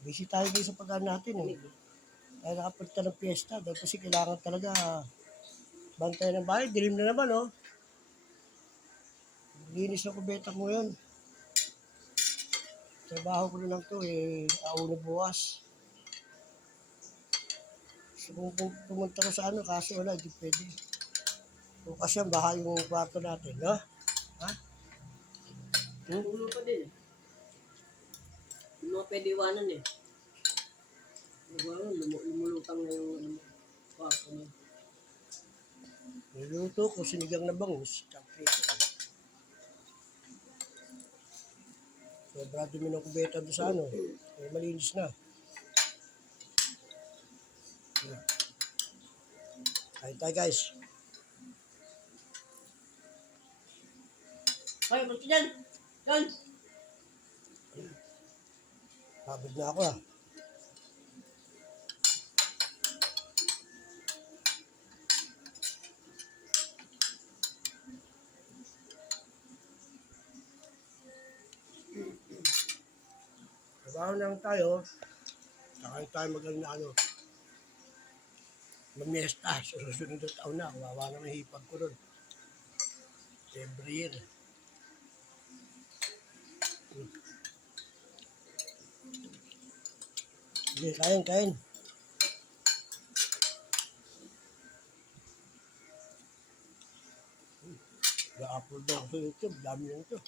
Busy tayo din sa pagkaan natin eh. Kaya nakapunta ng piyesta. Dahil kasi kailangan talaga bantay ng bahay. Dilim na naman oh. Linis na kubeta ko yun. Trabaho ko na lang to eh. Auna buwas. So kung pumunta ko sa ano, kaso wala, hindi pwede. Bukas yan, baka yung kwarto natin, no? Ha? Ulo pa din eh. Hindi mo pwede iwanan eh. Lumulutang na yung kwarto mo. Niluto ko, sinigang na bangus. Sobra dumi ng kubeta doon sa ano. Malinis na. Kain tayo guys. Ay, ba't yan? Yan! Pagod na ako ah. Trabaho na lang tayo. Saka tayo magaling na ano. Mamiesta. Susunod na taon na. Kawawa na may hipag ko ron. Every year. Sige, kain. Ga-upload daw sa YouTube. Dami lang ito.